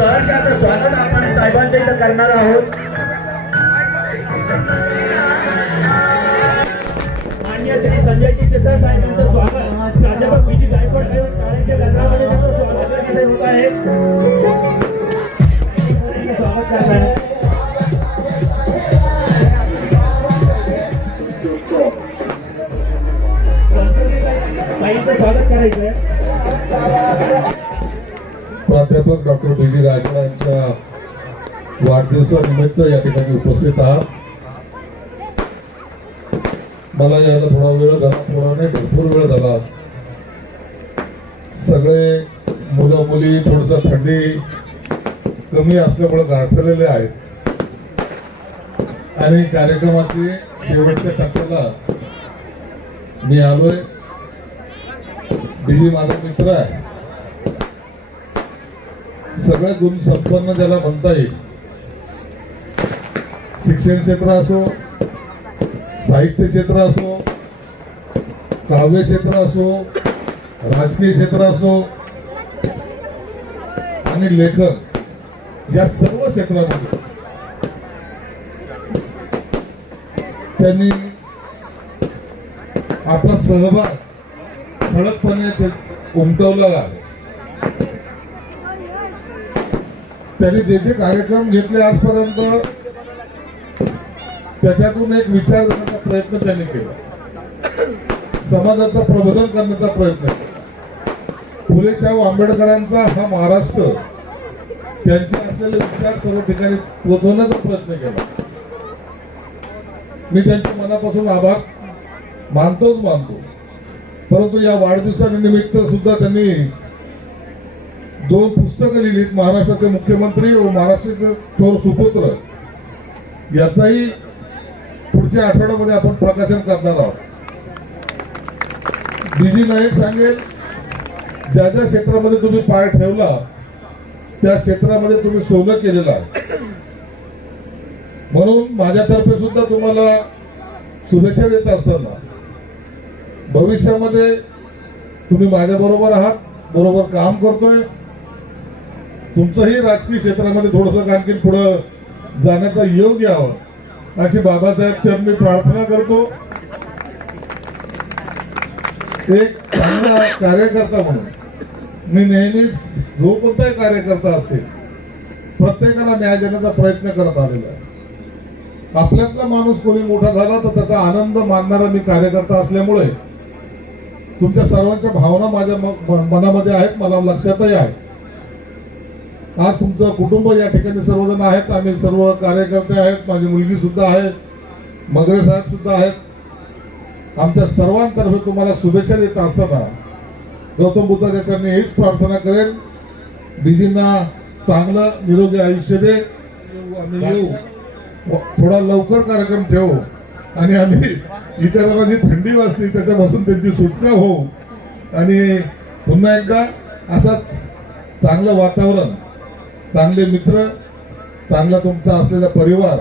सहर्ष असं स्वागत आपण साहेबांच्या इथं करणार आहोत. मान्य श्री संजयजी चित्र साहेबांचं स्वागत. प्राध्यापक बीजी गायकवाड साहेब शाळेच्या त्यांचं स्वागत होत आहे. स्वागत करताय. ताईंचं स्वागत करायचं आहे प्राध्यापक डॉक्टर डी व्ही रायकड यांच्या वाढदिवसानिमित्त या ठिकाणी उपस्थित आहात. मला यायला थोडा वेळ झाला थोडा नाही भरपूर वेळ झाला. सगळे मुलं मुली थोडस थंडी कमी असल्यामुळे गाठलेले आहेत. आणि कार्यक्रमाचे शेवटच्या टप्प्याला मी आलोय. डीजी माझा मित्र आहे. सगळ्या गुण संपन्न ज्याला म्हणता येईल. शिक्षण क्षेत्र असो साहित्य क्षेत्र असो काव्य क्षेत्र असो राजकीय क्षेत्र असो आणि लेखन या सर्व क्षेत्रामध्ये त्यांनी आपला सहभाग ठळकपणे उमटवलेला आहे. त्यांनी जे जे कार्यक्रम घेतले आजपर्यंत त्याच्यातून एक विचार करण्याचा प्रयत्न त्यांनी केला. समाजाचं प्रबोधन करण्याचा प्रयत्न केला. फुले शाहू आंबेडकरांचा हा महाराष्ट्र त्यांचे असलेले विचार सर्व ठिकाणी पोचवण्याचा प्रयत्न केला. मी त्यांच्या मनापासून आभार मानतोच मानतो. परंतु या वाढदिवसानिमित्त सुद्धा त्यांनी दोन पुस्तकं लिहिलीत महाराष्ट्राचे मुख्यमंत्री व महाराष्ट्राचे थोर सुपुत्र. याचाही पुढच्या आठवड्यामध्ये आपण प्रकाशन करणार आहोत. बीजी नाईक सांगेल ज्या ज्या क्षेत्रामध्ये तुम्ही पाय ठेवला त्या क्षेत्रामध्ये तुम्ही सोनं केलेलं आहे. म्हणून माझ्यातर्फे सुद्धा तुम्हाला शुभेच्छा देत असताना भविष्यामध्ये तुम्ही माझ्या बरोबर आहात बरोबर काम करतोय तुमचंही राजकीय क्षेत्रामध्ये थोडस आणखी पुढं जाण्याचा योग यावं अशी बाबासाहेब चरणी प्रार्थना करतो. एक चांगला कार्यकर्ता म्हणून. मी नेहमीच जो कोणताही कार्यकर्ता असेल प्रत्येकाला न्याय देण्याचा प्रयत्न करत आलेला आहे. आपल्यातला माणूस कोणी मोठा झाला तर त्याचा आनंद मानणारा मी कार्यकर्ता असल्यामुळे तुमच्या सर्वांच्या भावना माझ्या मनामध्ये आहेत मला लक्षातही आहे आज तुमचं कुटुंब या ठिकाणी सर्वजण आहेत. आम्ही सर्व कार्यकर्ते आहेत. माझी मुलगी सुद्धा आहे. मगरे साहेब सुद्धा आहेत. आमच्या सर्वांतर्फे तुम्हाला शुभेच्छा देत असताना गौतम बुद्धाच्या चरणी हीच प्रार्थना करेन बीजींना चांगलं निरोगी आयुष्य दे. आम्ही येऊ. थोडा लवकर कार्यक्रम ठेवू. आणि आम्ही इतरांना जी थंडी वाजते त्याच्यापासून त्यांची सुटका होऊ. आणि पुन्हा एकदा असाच चांगलं वातावरण चांगले मित्र चांगला तुमचा असलेला परिवार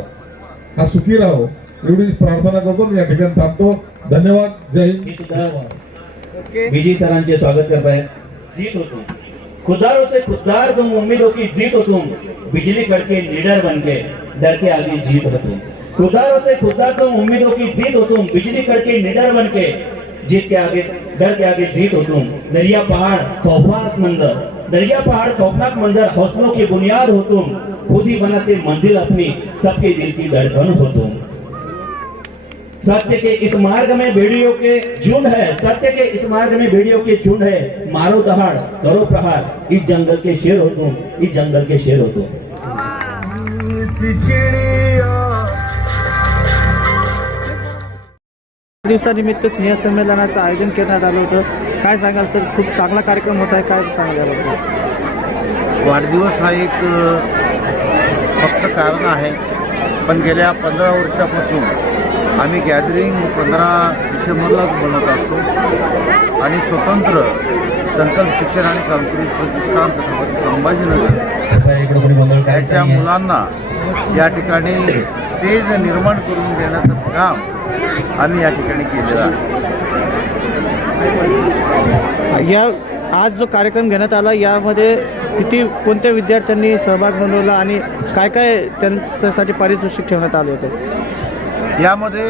हा सुखी राहो. एवढी प्रार्थना करतो मी या ठिकाणी थांबतो. धन्यवाद. जय हिंद. विजय सरांचे स्वागत करताय जीत होतो. तुम खुदारों से खुदार तुम उम्मीदों की जीत हो तुम. बिजली कड़के लीडर बन के डर के आगे जीत हो तुम. खुदारों से खुदार तुम उम्मीदों की जीत हो तुम. बिजली कड़के लीडर बन के जीत के आगे डर के आगे जीत हो तुम. दरिया पहाड़ खौफनाक मंजर. दरिया पहाड़ खौफनाक मंजर हौसलों की बुनियाद हो तुम। खुद ही बनाते मंजिल अपनी सबके दिल की धड़कन हो तुम। सत्य के इस मार्ग में भेड़ियों के झुंड है सत्य के इस मार्ग में भेड़ियों के झुंड है। मारो दहाड़ करो प्रहार इस जंगल के शेर हो तुम इस जंगल के शेर हो तुम। दिवसानिमित्त स्नेहसंमेलनाचं आयोजन करण्यात आलं होतं. काय सांगाल सर? खूप चांगला कार्यक्रम होत आहे. काय सांगाल वाढदिवस हा एक फक्त कारण आहे. पण गेल्या पंधरा वर्षापासून आम्ही गॅदरिंग पंधरा डिसेंबरलाच बनवत असतो. आणि स्वतंत्र संकल्प शिक्षण आणि सांस्कृतिक प्रतिष्ठान छत्रपती संभाजीनगर त्याच्या मुलांना या ठिकाणी स्टेज निर्माण करून देण्याचं काम आम्ही या ठिकाणी केलेलं आहे. या आज जो कार्यक्रम घेण्यात आला यामध्ये किती कोणत्या विद्यार्थ्यांनी सहभाग नोंदवला आणि काय काय त्यांच्यासाठी पारितोषिक ठेवण्यात आलं होतं? यामध्ये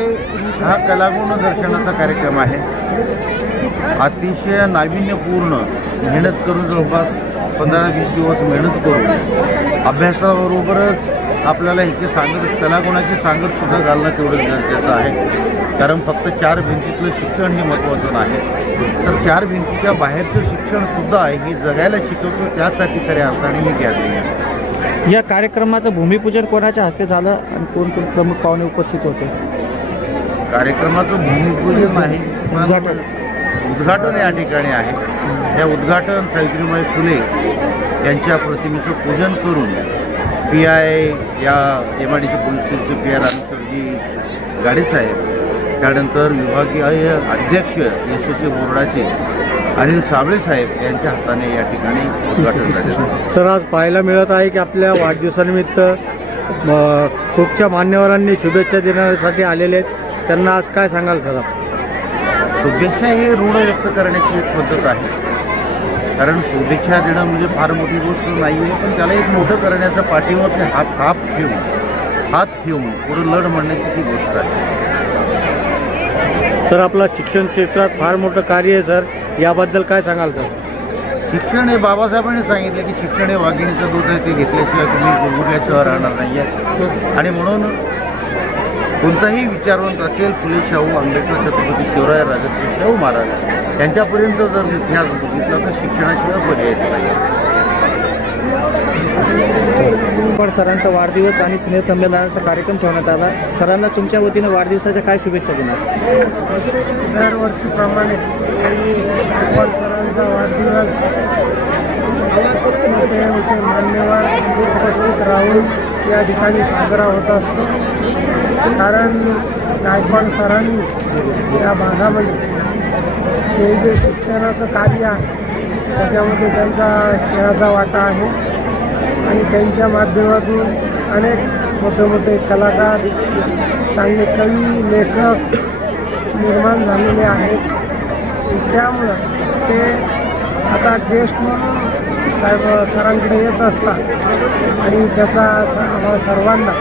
हा कलागुण दर्शनाचा कार्यक्रम आहे. अतिशय नाविन्यपूर्ण मेहनत करून जवळपास पंधरा वीस दिवस मेहनत करून अभ्यासाबरोबरच आपल्याला ह्याची सांगत कलागुणाची सांगत सुद्धा घालणं तेवढं गरजेचं आहे. कारण फक्त चार भिंतीतलं शिक्षण हे महत्त्वाचं नाही. तर चार भिंतीच्या बाहेरचं शिक्षण सुद्धा आहे हे जगायला शिकवतो त्यासाठी खऱ्या अर्थाने ही गॅदरिंग आहे. या कार्यक्रमाचं भूमिपूजन कोणाच्या हस्ते झालं आणि कोण कोण प्रमुख पाहुणे उपस्थित होते? कार्यक्रमाचं भूमिपूजन आहे. उद्घाटन. उद्घाटन या ठिकाणी आहे. या उद्घाटन सावित्रीबाई फुले यांच्या प्रतिमेचं पूजन करून पी आय या M I D C police स्टेशनचे पी आय रामेश्वरजी गाडेसाहेब त्यानंतर विभागीय अध्यक्ष एस एस सी बोर्डाचे अनिल साबळे साहेब यांच्या हाताने या ठिकाणी उद्घाटन सर आज पाहायला मिळत आहे की आपल्या वाढदिवसानिमित्त खूपशा मान्यवरांनी शुभेच्छा देण्यासाठी आलेले आहेत. त्यांना आज काय सांगाल सर? शुभेच्छा हे ऋण व्यक्त करण्याची एक पद्धत आहे. कारण शुभेच्छा देणं म्हणजे फार मोठी गोष्ट नाही आहे पण त्याला एक मोठं करण्याचा पाठीवर ते हात हात ठेवून हात ठेवून पुढे लढ म्हणण्याची ती गोष्ट आहे. सर आपलं शिक्षण क्षेत्रात फार मोठं कार्य आहे सर. याबद्दल काय सांगाल सर? शिक्षण हे बाबासाहेबांनी सांगितलं की शिक्षण हे वाघिणीचं दूध आहे ते घेतल्याशिवाय तुम्ही गुरगुरल्याशिवाय राहणार नाही आहे आणि म्हणून कोणताही विचारवंत असेल फुले शाहू आंबेडकर छत्रपती शिवराय राजर्षी शाहू महाराज यांच्यापर्यंत जर इतिहास बघितला तर शिक्षणाशिवाय पर्यायच नाही. सरांचा वाढदिवस आणि स्नेहसंमेलनाचा कार्यक्रम ठेवण्यात आला. सरांना तुमच्या वतीनं वाढदिवसाच्या काय शुभेच्छा देणार? दरवर्षीप्रमाणे सरांचा वाढदिवस मोठे मोठे मान्यवर उपस्थित राहून या ठिकाणी साजरा होत असतो. कारण गायकवाड सरांनी या भागामध्ये हे जे शिक्षणाचं कार्य आहे त्याच्यामध्ये त्यांचा शेराचा वाटा आहे आणि त्यांच्या माध्यमातून अनेक मोठे मोठे कलाकार चांगले कवी लेखक निर्माण झालेले आहेत. त्यामुळं ते आता गेस्ट म्हणून साहेब सरांकडे येत असतात. आणि त्याचा स- आम्हा सर्वांना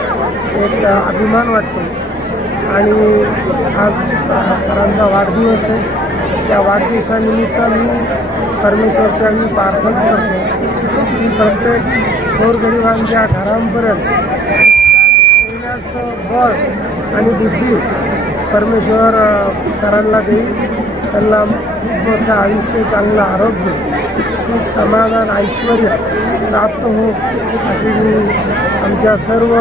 एक अभिमान वाटतो. आणि आज स- सरांचा वाढदिवस आहे. त्या वाढदिवसानिमित्त मी परमेश्वरच्या मी प्रार्थना करतो की प्रत्येक गोरगरिबांच्या घरांपर्यंत येण्याचं बळ आणि बुद्धी परमेश्वर सरांना देईल. त्यांना खूप मोठं आयुष्य चांगलं आरोग्य सुख समाधान ऐश्वर प्राप्त हो अशी मी आमच्या सर्व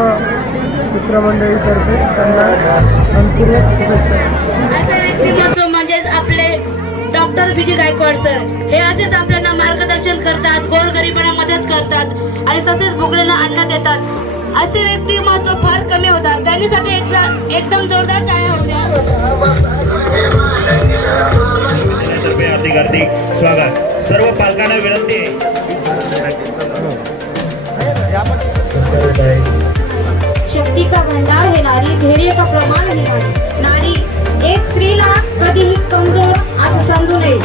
मित्रमंडळीतर्फे त्यांना मनपूर्वक शुभेच्छा म्हणजेच आपले डॉक्टर विजय गायकवाड सर हे असेच आपल्याला मार्गदर्शन करतात गोरगरिबांना मदत करतात आणि तसेच भुगलेला अन्न देतात. असे व्यक्तिमत्व फार कमी होतात. त्यांच्यासाठी एकदा एकदम जोरदार टाळ्या हार्दिक हार्दिक स्वागत. सर्व पालकांना विनंती आहे. शक्ती का भंडार है नारी, धैर्य का प्रमाण है नारी। नारी, एक स्त्रीला कधीही कमज़ोर असं समजू नये.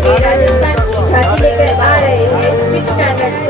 हे राजस्थान छाती लेकर हैं सिक्स